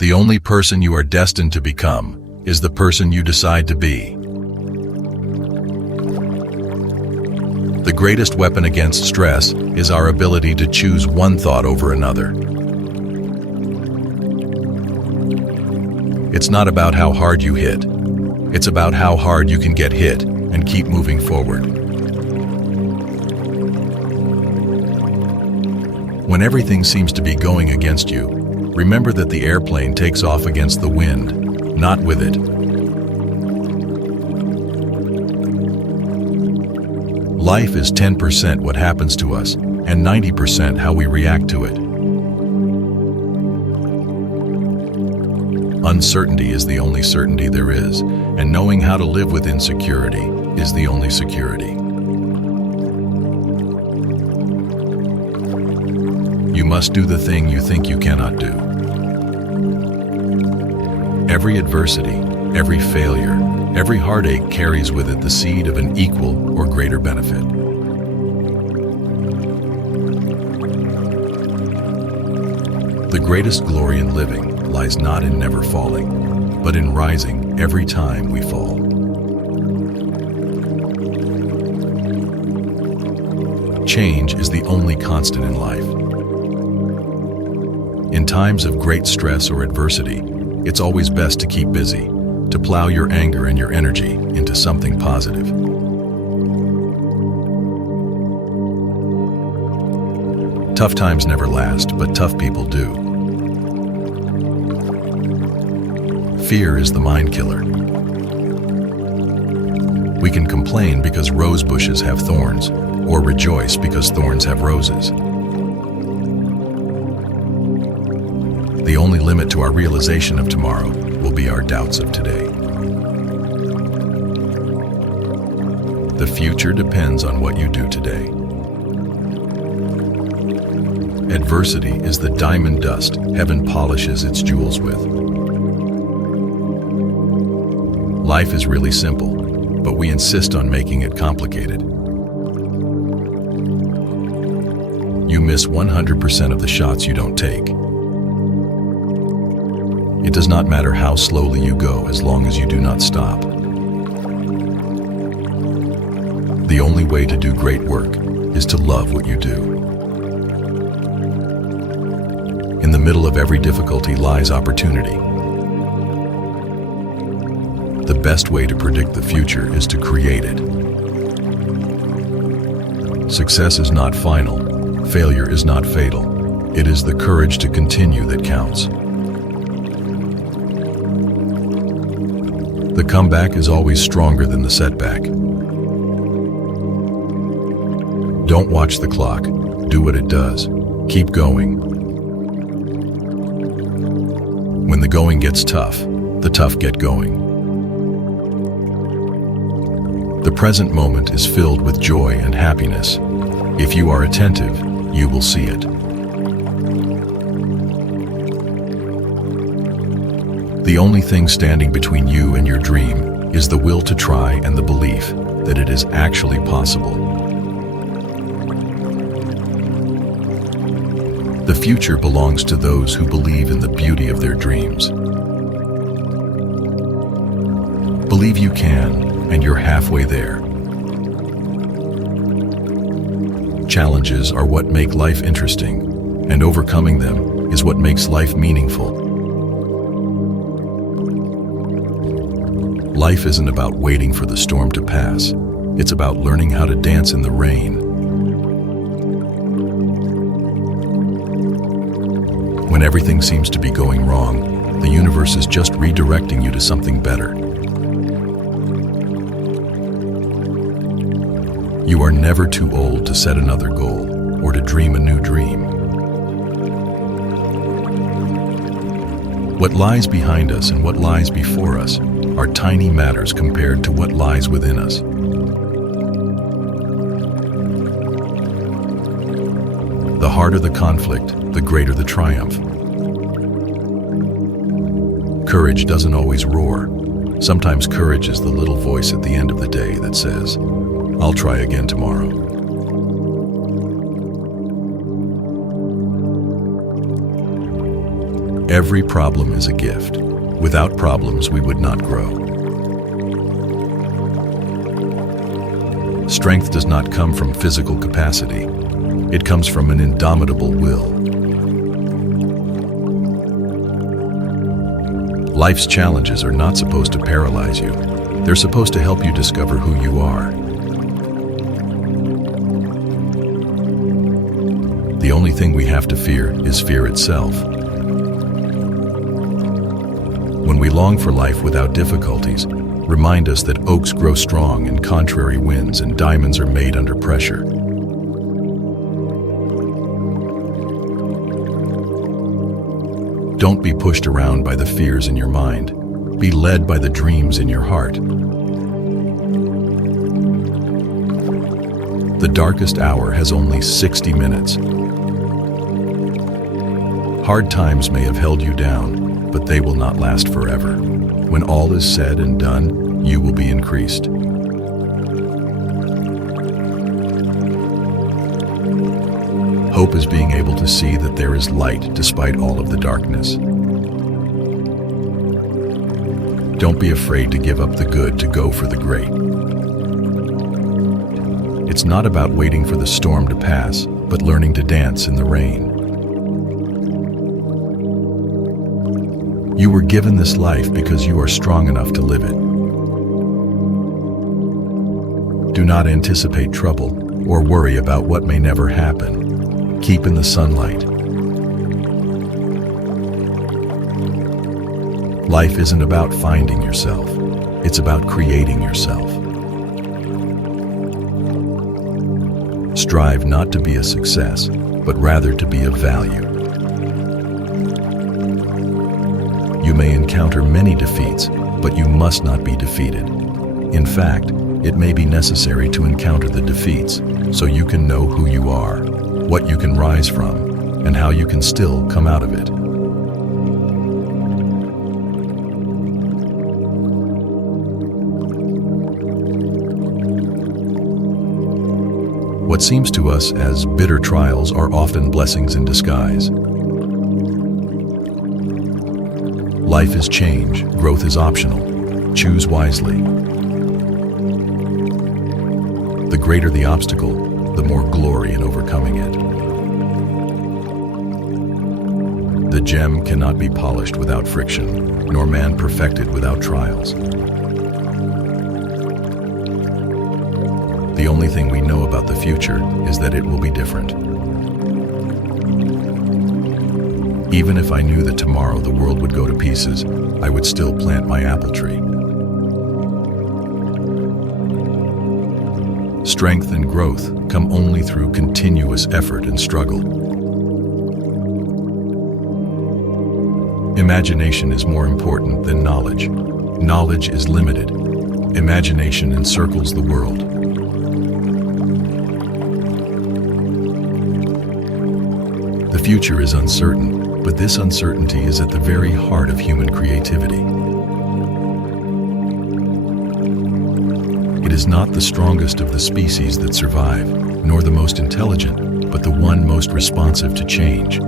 The only person you are destined to become is the person you decide to be. The greatest weapon against stress is our ability to choose one thought over another. It's not about how hard you hit. It's about how hard you can get hit and keep moving forward. When everything seems to be going against you, remember that the airplane takes off against the wind, not with it. Life is 10% what happens to us and 90% how we react to it. Uncertainty is the only certainty there is, and knowing how to live with insecurity is the only security. You must do the thing you think you cannot do. Every adversity, every failure, every heartache carries with it the seed of an equal or greater benefit. The greatest glory in living lies not in never falling, but in rising every time we fall. Change is the only constant in life. In times of great stress or adversity, it's always best to keep busy, to plow your anger and your energy into something positive. Tough times never last, but tough people do. Fear is the mind killer. We can complain because rose bushes have thorns, or rejoice because thorns have roses. The only limit to our realization of tomorrow will be our doubts of today. The future depends on what you do today. Adversity is the diamond dust heaven polishes its jewels with. Life is really simple, but we insist on making it complicated. You miss 100% of the shots you don't take. It does not matter how slowly you go as long as you do not stop. The only way to do great work is to love what you do. In the middle of every difficulty lies opportunity. The best way to predict the future is to create it. Success is not final. Failure is not fatal. It is the courage to continue that counts. The comeback is always stronger than the setback. Don't watch the clock. Do what it does. Keep going. When the going gets tough, the tough get going. The present moment is filled with joy and happiness. If you are attentive, you will see it. The only thing standing between you and your dream is the will to try and the belief that it is actually possible. The future belongs to those who believe in the beauty of their dreams. Believe you can, and you're halfway there. Challenges are what make life interesting, and overcoming them is what makes life meaningful. Life isn't about waiting for the storm to pass. It's about learning how to dance in the rain. When everything seems to be going wrong, the universe is just redirecting you to something better. You are never too old to set another goal or to dream a new dream. What lies behind us and what lies before us are tiny matters compared to what lies within us. The harder the conflict, the greater the triumph. Courage doesn't always roar. Sometimes courage is the little voice at the end of the day that says, "I'll try again tomorrow." Every problem is a gift. Without problems, we would not grow. Strength does not come from physical capacity. It comes from an indomitable will. Life's challenges are not supposed to paralyze you. They're supposed to help you discover who you are. The only thing we have to fear is fear itself. When we long for life without difficulties, remind us that oaks grow strong in contrary winds and diamonds are made under pressure. Don't be pushed around by the fears in your mind. Be led by the dreams in your heart. The darkest hour has only 60 minutes. Hard times may have held you down, but they will not last forever. When all is said and done, you will be increased. Hope is being able to see that there is light despite all of the darkness. Don't be afraid to give up the good to go for the great. It's not about waiting for the storm to pass, but learning to dance in the rain. You were given this life because you are strong enough to live it. Do not anticipate trouble or worry about what may never happen. Keep in the sunlight. Life isn't about finding yourself. It's about creating yourself. Strive not to be a success, but rather to be of value. You may encounter many defeats, but you must not be defeated. In fact, it may be necessary to encounter the defeats so you can know who you are, what you can rise from, and how you can still come out of it. What seems to us as bitter trials are often blessings in disguise. Life is change, growth is optional. Choose wisely. The greater the obstacle, the more glory in overcoming it. The gem cannot be polished without friction, nor man perfected without trials. The only thing we know about the future is that it will be different. Even if I knew that tomorrow the world would go to pieces, I would still plant my apple tree. Strength and growth come only through continuous effort and struggle. Imagination is more important than knowledge. Knowledge is limited. Imagination encircles the world. The future is uncertain, but this uncertainty is at the very heart of human creativity. It is not the strongest of the species that survive, nor the most intelligent, but the one most responsive to change.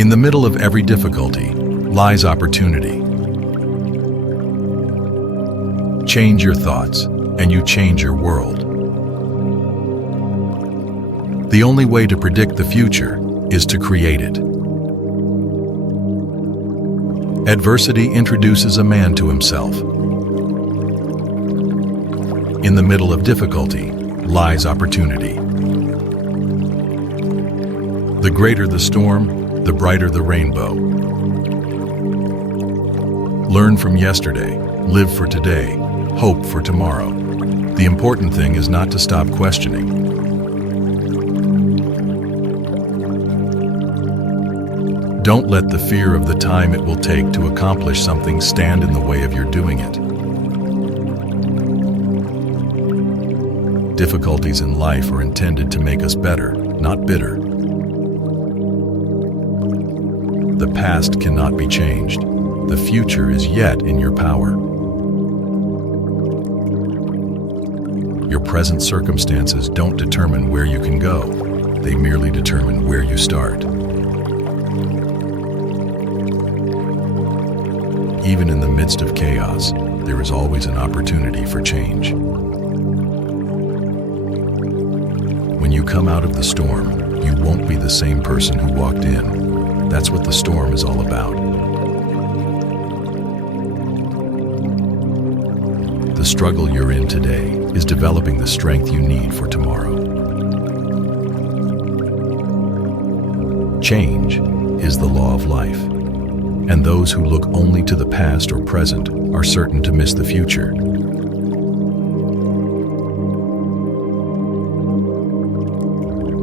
In the middle of every difficulty lies opportunity. Change your thoughts, and you change your world. The only way to predict the future is to create it. Adversity introduces a man to himself. In the middle of difficulty lies opportunity. The greater the storm, the brighter the rainbow. Learn from yesterday, live for today, hope for tomorrow. The important thing is not to stop questioning. Don't let the fear of the time it will take to accomplish something stand in the way of your doing it. Difficulties in life are intended to make us better, not bitter. The past cannot be changed. The future is yet in your power. Your present circumstances don't determine where you can go. They merely determine where you start. Even in the midst of chaos, there is always an opportunity for change. When you come out of the storm, you won't be the same person who walked in. That's what the storm is all about. The struggle you're in today is developing the strength you need for tomorrow. Change is the law of life, and those who look only to the past or present are certain to miss the future.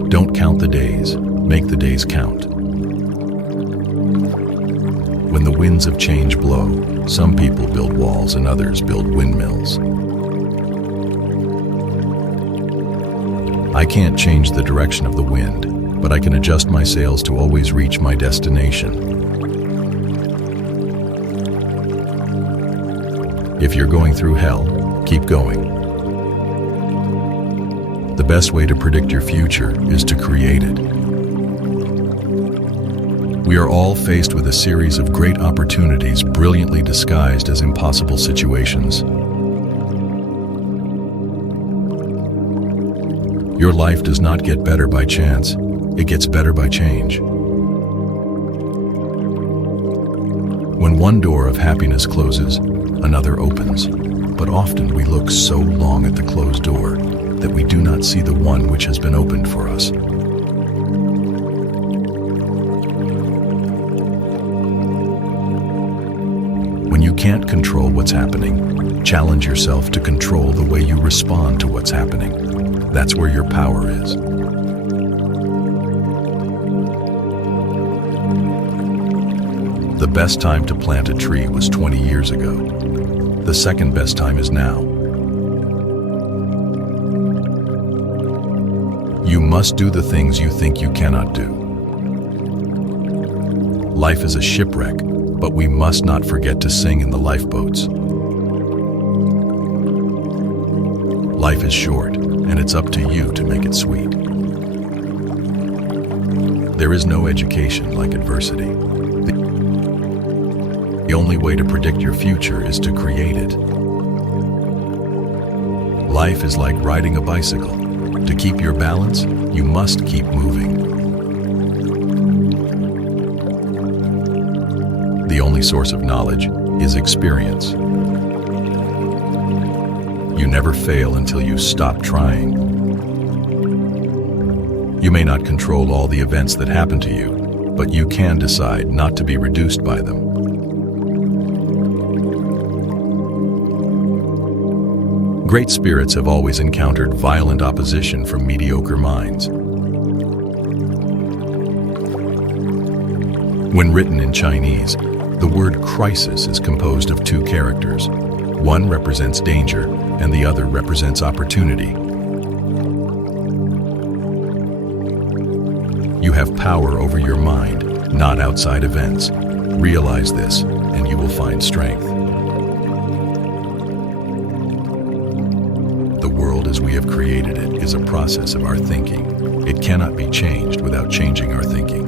Don't count the days, make the days count. When the winds of change blow, some people build walls and others build windmills. I can't change the direction of the wind, but I can adjust my sails to always reach my destination. If you're going through hell, keep going. The best way to predict your future is to create it. We are all faced with a series of great opportunities brilliantly disguised as impossible situations. Your life does not get better by chance, it gets better by change. When one door of happiness closes, another opens, but often we look so long at the closed door that we do not see the one which has been opened for us. When you can't control what's happening, challenge yourself to control the way you respond to what's happening. That's where your power is. The best time to plant a tree was 20 years ago. The second best time is now. You must do the things you think you cannot do. Life is a shipwreck, but we must not forget to sing in the lifeboats. Life is short, and it's up to you to make it sweet. There is no education like adversity. The only way to predict your future is to create it. Life is like riding a bicycle. To keep your balance, you must keep moving. The only source of knowledge is experience. You never fail until you stop trying. You may not control all the events that happen to you, but you can decide not to be reduced by them. Great spirits have always encountered violent opposition from mediocre minds. When written in Chinese, the word crisis is composed of two characters. One represents danger, and the other represents opportunity. You have power over your mind, not outside events. Realize this, and you will find strength. The world as we have created it is a process of our thinking. It cannot be changed without changing our thinking.